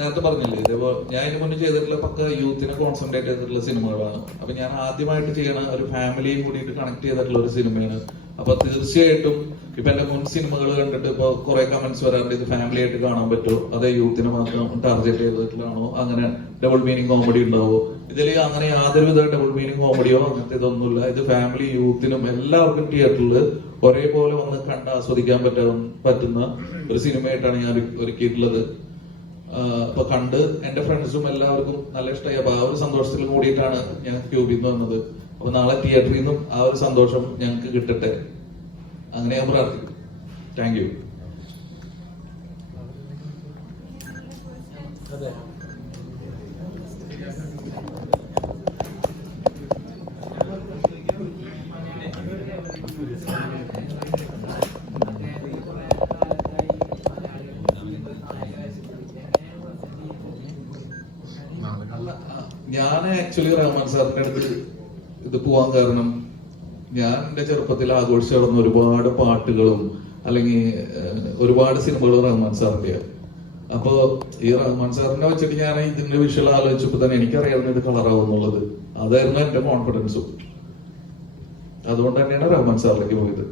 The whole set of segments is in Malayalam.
നേരത്തെ പറഞ്ഞില്ലേ ഇതേപോലെ ഞാൻ ഇതിന് മുന്നേ ചെയ്തിട്ടുള്ള പക്ക യൂത്തിനെ കോൺസെൻട്രേറ്റ് ചെയ്തിട്ടുള്ള സിനിമകളാണ്. അപ്പൊ ഞാൻ ആദ്യമായിട്ട് ചെയ്യണ ഒരു ഫാമിലിയും കൂടിയിട്ട് കണക്ട് ചെയ്തിട്ടുള്ള ഒരു സിനിമയാണ്. അപ്പൊ തീർച്ചയായിട്ടും ഇപ്പൊ എന്റെ മുൻ സിനിമകൾ കണ്ടിട്ട് ഇപ്പൊ കുറെ കമന്റ്സ് വരാറുണ്ട്, ഇത് ഫാമിലി ആയിട്ട് കാണാൻ പറ്റുമോ, അതേ യൂത്തിനെ മാത്രം ടാർഗറ്റ് ചെയ്തിട്ടുള്ളതാണോ, അങ്ങനെ ഡബിൾ മീനിങ് കോമഡി ഉണ്ടാവോ? ഇതിൽ അങ്ങനെ യാതൊരുവിധ ഡബിൾ മീനിങ് കോമഡിയോ അങ്ങനത്തെ ഇതൊന്നുമില്ല. ഇത് ഫാമിലി യൂത്തിനും എല്ലാവർക്കും തിയേറ്ററിൽ ഒരേപോലെ വന്ന് കണ്ട് ആസ്വദിക്കാൻ പറ്റുന്ന ഒരു സിനിമയായിട്ടാണ് ഞാൻ ഒരുക്കിയിട്ടുള്ളത്. അപ്പൊ കണ്ട് എന്റെ ഫ്രണ്ട്സും എല്ലാവർക്കും നല്ല ഇഷ്ടമായി. അപ്പൊ ആ ഒരു സന്തോഷത്തിൽ കൂടിയിട്ടാണ് ഞാൻ ക്യൂബിൽ നിന്ന് വന്നത്. അപ്പൊ നാളെ തിയേറ്ററിൽ നിന്നും ആ ഒരു സന്തോഷം ഞങ്ങൾക്ക് കിട്ടട്ടെ, അങ്ങനെ ഞാൻ പ്രാർത്ഥിക്കും. Thank you. ഞാൻ ആക്ച്വലി റഹ്മാൻ സാറിന്റെ അടുത്ത് ഇത് പോവാൻ കാരണം ഞാൻ എന്റെ ചെറുപ്പത്തിൽ ആഘോഷിച്ചു നടന്ന ഒരുപാട് പാട്ടുകളും അല്ലെങ്കിൽ ഒരുപാട് സിനിമകളും റഹ്മാൻ സാറിന്റെയാണ്. അപ്പൊ ഈ റഹ്മാൻ സാറിനെ വെച്ചിട്ട് ഞാൻ ഇതിന്റെ വിഷ്വൽ ആലോചിച്ചപ്പോ തന്നെ എനിക്കറിയാവുന്ന ഇത് കളറാവും എന്നുള്ളത്. അതായിരുന്നു എന്റെ കോൺഫിഡൻസും. അതുകൊണ്ട് തന്നെയാണ് റഹ്മാൻ സാറിലേക്ക് പോയത്.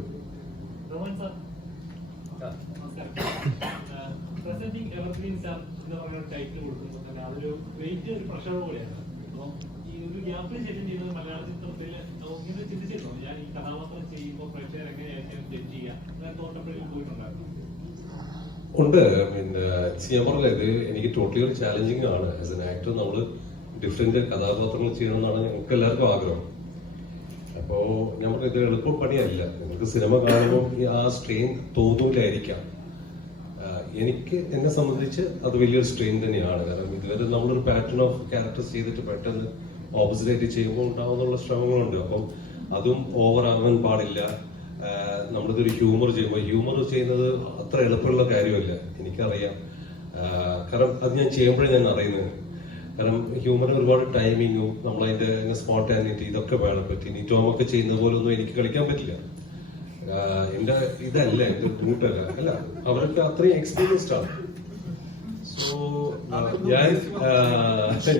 ഉണ്ട്. പിന്നെ ഞാൻ പറഞ്ഞത് ഇത് എനിക്ക് ടോട്ടലി ഒരു ചാലഞ്ചിങ് ആണ്. ആസ് എൻ ആക്ടർ നമ്മൾ ഡിഫറെന്റ് കഥാപാത്രങ്ങൾ ചെയ്യണമെന്നാണ് ഞങ്ങൾക്ക് എല്ലാവർക്കും ആഗ്രഹം. അപ്പോ ഞാൻ പറഞ്ഞത് ഇത് എളുപ്പ പണിയല്ല. നിങ്ങൾക്ക് സിനിമ കാണുമ്പോൾ ആ സ്ട്രെയിൻ തോന്നൂലായിരിക്കാം. എനിക്ക് എന്നെ സംബന്ധിച്ച് അത് വലിയൊരു സ്ട്രെയിൻ തന്നെയാണ്. കാരണം ഇതുവരെ നമ്മളൊരു പാറ്റേൺ ഓഫ് ക്യാരക്ടേഴ്സ് ചെയ്തിട്ട് പെട്ടെന്ന് ഓപ്പോസിറ്റ് ചെയ്യുമ്പോൾ ഉണ്ടാവുന്നുള്ള ശ്രമങ്ങളുണ്ട്. അപ്പം അതും ഓവർ ആകാൻ പാടില്ല. നമ്മളിതൊരു ഹ്യൂമർ ചെയ്യുന്നത് അത്ര എളുപ്പമുള്ള കാര്യമല്ല, എനിക്കറിയാം. കാരണം അത് ഞാൻ ചെയ്യുമ്പോഴേ ഞാൻ അറിയുന്നത്. കാരണം ഹ്യൂമറിന് ഒരുപാട് ടൈമിങ്ങും നമ്മളതിന്റെ സ്പോണ്ടാനിറ്റി ഇതൊക്കെ വേണം. പറ്റി ഇനി ടോമൊക്കെ ചെയ്യുന്ന പോലെ ഒന്നും എനിക്ക് കളിക്കാൻ പറ്റില്ല. എന്റെ ഇതല്ല, എന്റെ ബ്രൂട്ടല്ല അല്ല, അവരൊക്കെ അത്രയും എക്സ്പീരിയൻസ്ഡ് ആണ്. സോ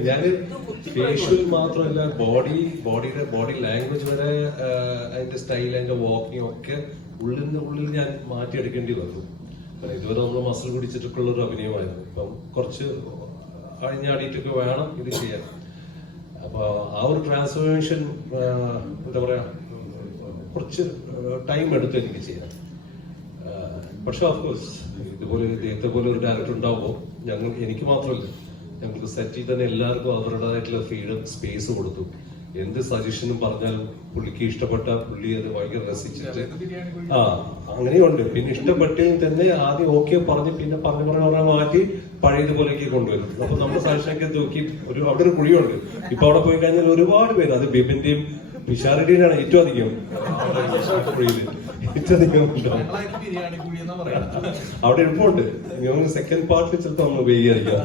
ഞാന് ഫേഷ്യൽ മാത്രമല്ല, ബോഡി ലാംഗ്വേജ് വരെ അതിന്റെ സ്റ്റൈൽ, അതിന്റെ വാക്കിംഗ് ഒക്കെ ഉള്ളിൽ ഞാൻ മാറ്റിയെടുക്കേണ്ടി വന്നു. ഇതുവരെ നമ്മൾ മസിൽ പിടിച്ചിട്ടൊക്കെയുള്ള ഒരു അഭിനയമായിരുന്നു. ഇപ്പം കുറച്ച് അഴിഞ്ഞാടിയിട്ടൊക്കെ വേണം ഇത് ചെയ്യാൻ. അപ്പൊ ആ ഒരു ട്രാൻസ്ഫോർമേഷൻ എന്താ പറയാ, കുറച്ച് ടൈം എടുത്തു എനിക്ക് ചെയ്യാൻ. പക്ഷെ ഓഫ്കോഴ്സ് ഇതുപോലെ ഇദ്ദേഹത്തെ പോലെ ഒരു ഡയറക്ടർ ഉണ്ടാവുമ്പോൾ എനിക്ക് മാത്രമല്ല, ഞങ്ങൾക്ക് സെറ്റിൽ തന്നെ എല്ലാവർക്കും അവരുടേതായിട്ടുള്ള ഫ്രീഡം, സ്പേസ് കൊടുത്തു. എന്ത് സജഷനും പറഞ്ഞാലും പുള്ളിക്ക് ഇഷ്ടപ്പെട്ട പുള്ളി അത് ഭയങ്കര രസിച്ചിട്ട് അങ്ങനെയുണ്ട്. പിന്നെ ഇഷ്ടപ്പെട്ടതിൽ തന്നെ ആദ്യം ഓക്കെ പറഞ്ഞ് പിന്നെ പറഞ്ഞ മാറ്റി പഴയതുപോലെയൊക്കെ കൊണ്ടുവരും. അപ്പൊ നമ്മുടെ സജഷനൊക്കെ നോക്കി അവിടെ ഒരു കുഴിയുണ്ട്. ഇപ്പൊ അവിടെ പോയി കഴിഞ്ഞാൽ ഒരുപാട് പേര്, അത് ബിബിന്റെയും പിഷാരടിയാണ് ഏറ്റവും അധികം അവിടെ എളുപ്പമുണ്ട്. സെക്കൻഡ് പാർട്ടിൽ ചിലപ്പോ നമ്മൾ ഉപയോഗിക്കാം.